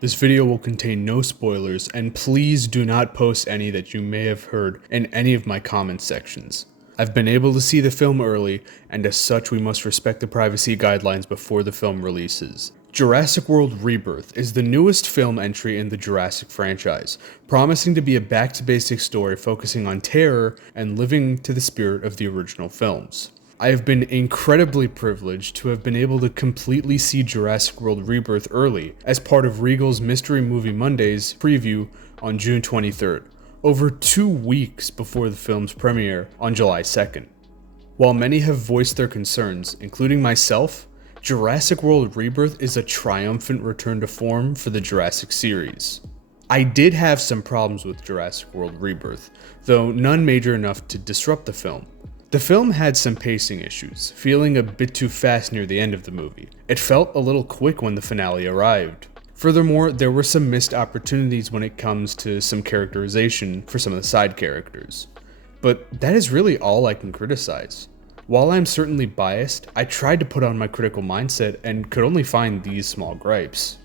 This video will contain no spoilers, and please do not post any that you may have heard in any of my comment sections. I've been able to see the film early, and as such we must respect the privacy guidelines before the film releases. Jurassic World Rebirth is the newest film entry in the Jurassic franchise, promising to be a back-to-basics story focusing on terror and living to the spirit of the original films. I have been incredibly privileged to have been able to completely see Jurassic World Rebirth early as part of Regal's Mystery Movie Mondays preview on June 23rd, over 2 weeks before the film's premiere on July 2nd. While many have voiced their concerns, including myself, Jurassic World Rebirth is a triumphant return to form for the Jurassic series. I did have some problems with Jurassic World Rebirth, though none major enough to disrupt the film. The film had some pacing issues, feeling a bit too fast near the end of the movie. It felt a little quick when the finale arrived. Furthermore, there were some missed opportunities when it comes to some characterization for some of the side characters. But that is really all I can criticize. While I'm certainly biased, I tried to put on my critical mindset and could only find these small gripes.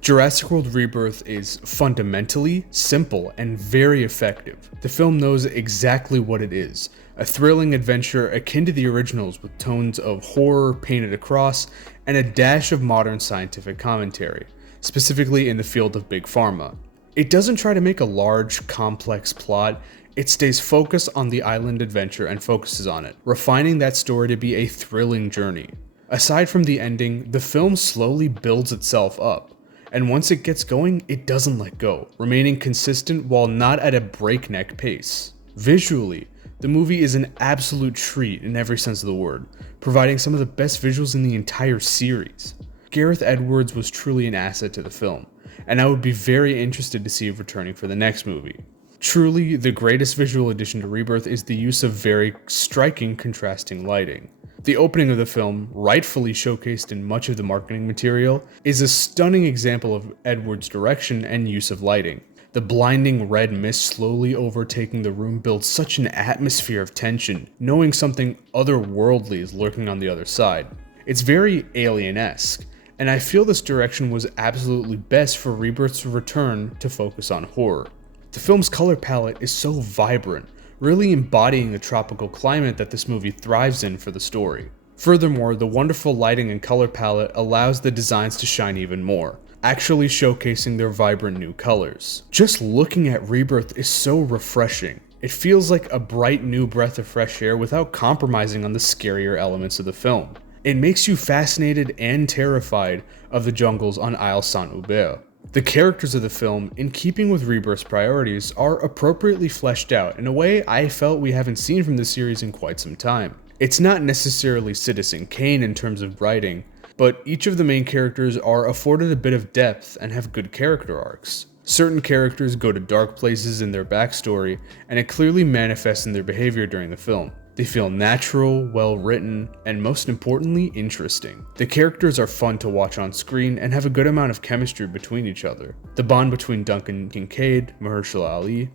Jurassic World Rebirth is fundamentally simple and very effective. The film knows exactly what it is, a thrilling adventure akin to the originals with tones of horror painted across and a dash of modern scientific commentary, specifically in the field of Big Pharma. It doesn't try to make a large, complex plot. It stays focused on the island adventure and focuses on it, refining that story to be a thrilling journey. Aside from the ending, the film slowly builds itself up, and once it gets going, it doesn't let go, remaining consistent while not at a breakneck pace. Visually, the movie is an absolute treat in every sense of the word, providing some of the best visuals in the entire series. Gareth Edwards was truly an asset to the film, and I would be very interested to see it returning for the next movie. Truly, the greatest visual addition to Rebirth is the use of very striking contrasting lighting. The opening of the film, rightfully showcased in much of the marketing material, is a stunning example of Edwards' direction and use of lighting. The blinding red mist slowly overtaking the room builds such an atmosphere of tension, knowing something otherworldly is lurking on the other side. It's very alien-esque, and I feel this direction was absolutely best for Rebirth's return to focus on horror. The film's color palette is so vibrant, really embodying the tropical climate that this movie thrives in for the story. Furthermore, the wonderful lighting and color palette allows the designs to shine even more, actually showcasing their vibrant new colors. Just looking at Rebirth is so refreshing. It feels like a bright new breath of fresh air without compromising on the scarier elements of the film. It makes you fascinated and terrified of the jungles on Isle Saint-Hubert. The characters of the film, in keeping with Rebirth's priorities, are appropriately fleshed out in a way I felt we haven't seen from the series in quite some time. It's not necessarily Citizen Kane in terms of writing, but each of the main characters are afforded a bit of depth and have good character arcs. Certain characters go to dark places in their backstory, and it clearly manifests in their behavior during the film. They feel natural, well written, and most importantly, interesting. The characters are fun to watch on screen and have a good amount of chemistry between each other. The bond between Duncan Kincaid, Mahershala Ali,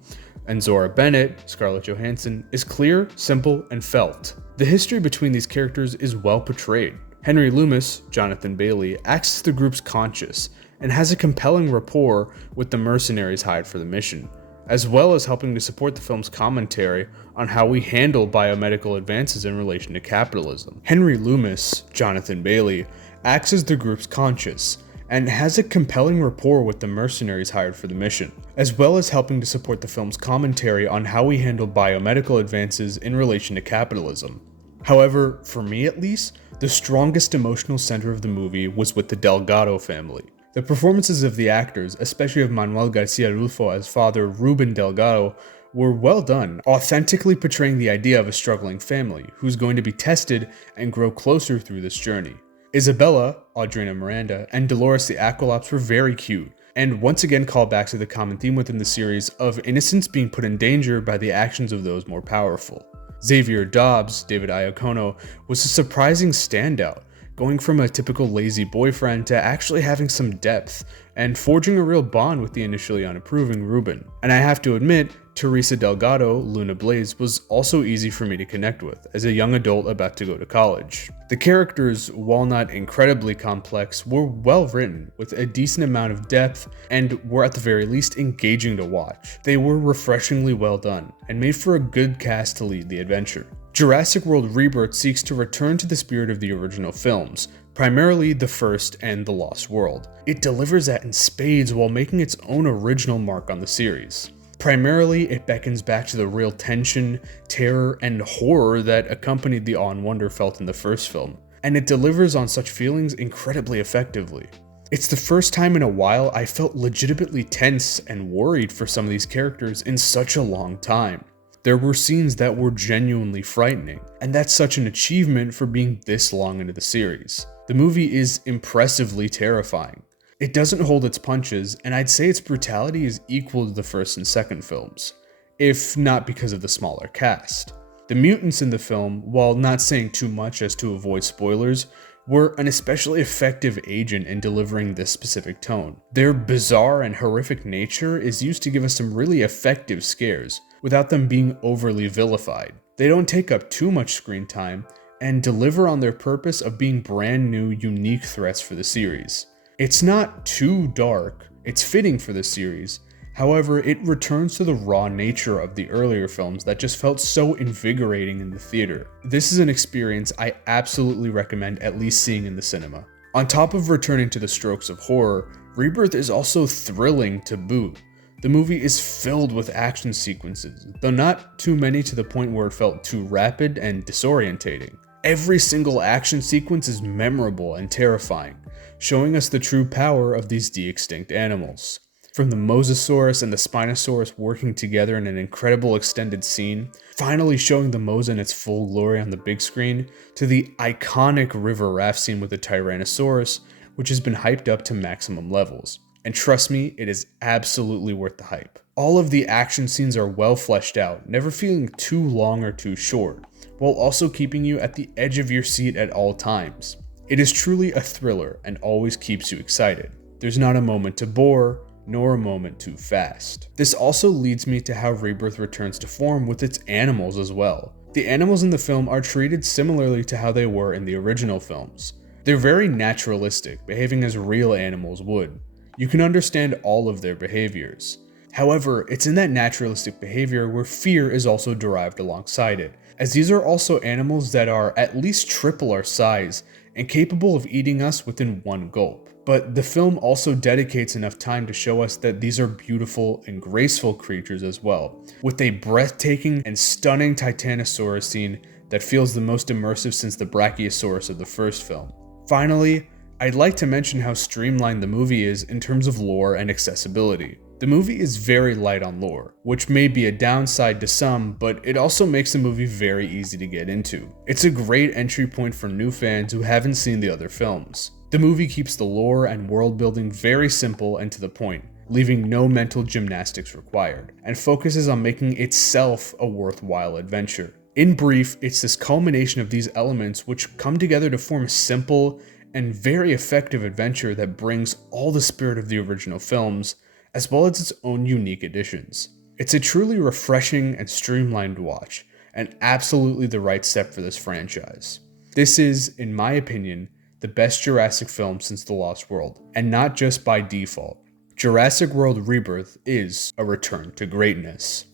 and Zora Bennett, Scarlett Johansson, is clear, simple, and felt. The history between these characters is well portrayed. Henry Loomis, Jonathan Bailey, acts as the group's conscience and has a compelling rapport with the mercenaries hired for the mission, as well as helping to support the film's commentary on how we handle biomedical advances in relation to capitalism. Henry Loomis, Jonathan Bailey, acts as the group's conscience and has a compelling rapport with the mercenaries hired for the mission, as well as helping to support the film's commentary on how we handle biomedical advances in relation to capitalism. However, for me at least, the strongest emotional center of the movie was with the Delgado family. The performances of the actors, especially of Manuel Garcia Rulfo as father Ruben Delgado, were well done, authentically portraying the idea of a struggling family who's going to be tested and grow closer through this journey. Isabella, Audrina Miranda, and Dolores the Aqualops were very cute, and once again call back to the common theme within the series of innocence being put in danger by the actions of those more powerful. Xavier Dobbs, David Iacono, was a surprising standout, going from a typical lazy boyfriend to actually having some depth and forging a real bond with the initially unapproving Ruben. And I have to admit, Teresa Delgado, Luna Blaze, was also easy for me to connect with as a young adult about to go to college. The characters, while not incredibly complex, were well written with a decent amount of depth and were at the very least engaging to watch. They were refreshingly well done and made for a good cast to lead the adventure. Jurassic World Rebirth seeks to return to the spirit of the original films, primarily the first and The Lost World. It delivers that in spades while making its own original mark on the series. Primarily, it beckons back to the real tension, terror, and horror that accompanied the awe and wonder felt in the first film, and it delivers on such feelings incredibly effectively. It's the first time in a while I felt legitimately tense and worried for some of these characters in such a long time. There were scenes that were genuinely frightening, and that's such an achievement for being this long into the series. The movie is impressively terrifying. It doesn't hold its punches, and I'd say its brutality is equal to the first and second films, if not because of the smaller cast. The mutants in the film, while not saying too much as to avoid spoilers, were an especially effective agent in delivering this specific tone. Their bizarre and horrific nature is used to give us some really effective scares, without them being overly vilified. They don't take up too much screen time, and deliver on their purpose of being brand new, unique threats for the series. It's not too dark, it's fitting for the series, however, it returns to the raw nature of the earlier films that just felt so invigorating in the theater. This is an experience I absolutely recommend at least seeing in the cinema. On top of returning to the strokes of horror, Rebirth is also thrilling to boot. The movie is filled with action sequences, though not too many to the point where it felt too rapid and disorientating. Every single action sequence is memorable and terrifying, showing us the true power of these de-extinct animals. From the Mosasaurus and the Spinosaurus working together in an incredible extended scene, finally showing the Mosa in its full glory on the big screen, to the iconic river raft scene with the Tyrannosaurus, which has been hyped up to maximum levels. And trust me, it is absolutely worth the hype. All of the action scenes are well fleshed out, never feeling too long or too short, while also keeping you at the edge of your seat at all times. It is truly a thriller and always keeps you excited. There's not a moment to bore, nor a moment too fast. This also leads me to how Rebirth returns to form with its animals as well. The animals in the film are treated similarly to how they were in the original films. They're very naturalistic, behaving as real animals would. You can understand all of their behaviors. However, it's in that naturalistic behavior where fear is also derived alongside it, as these are also animals that are at least triple our size and capable of eating us within one gulp. But the film also dedicates enough time to show us that these are beautiful and graceful creatures as well, with a breathtaking and stunning Titanosaurus scene that feels the most immersive since the Brachiosaurus of the first film. Finally, I'd like to mention how streamlined the movie is in terms of lore and accessibility. The movie is very light on lore, which may be a downside to some, but it also makes the movie very easy to get into. It's a great entry point for new fans who haven't seen the other films. The movie keeps the lore and world building very simple and to the point, leaving no mental gymnastics required, and focuses on making itself a worthwhile adventure. In brief, it's this culmination of these elements which come together to form a simple and very effective adventure that brings all the spirit of the original films, as well as its own unique additions. It's a truly refreshing and streamlined watch, and absolutely the right step for this franchise. This is, in my opinion, the best Jurassic film since The Lost World, and not just by default. Jurassic World Rebirth is a return to greatness.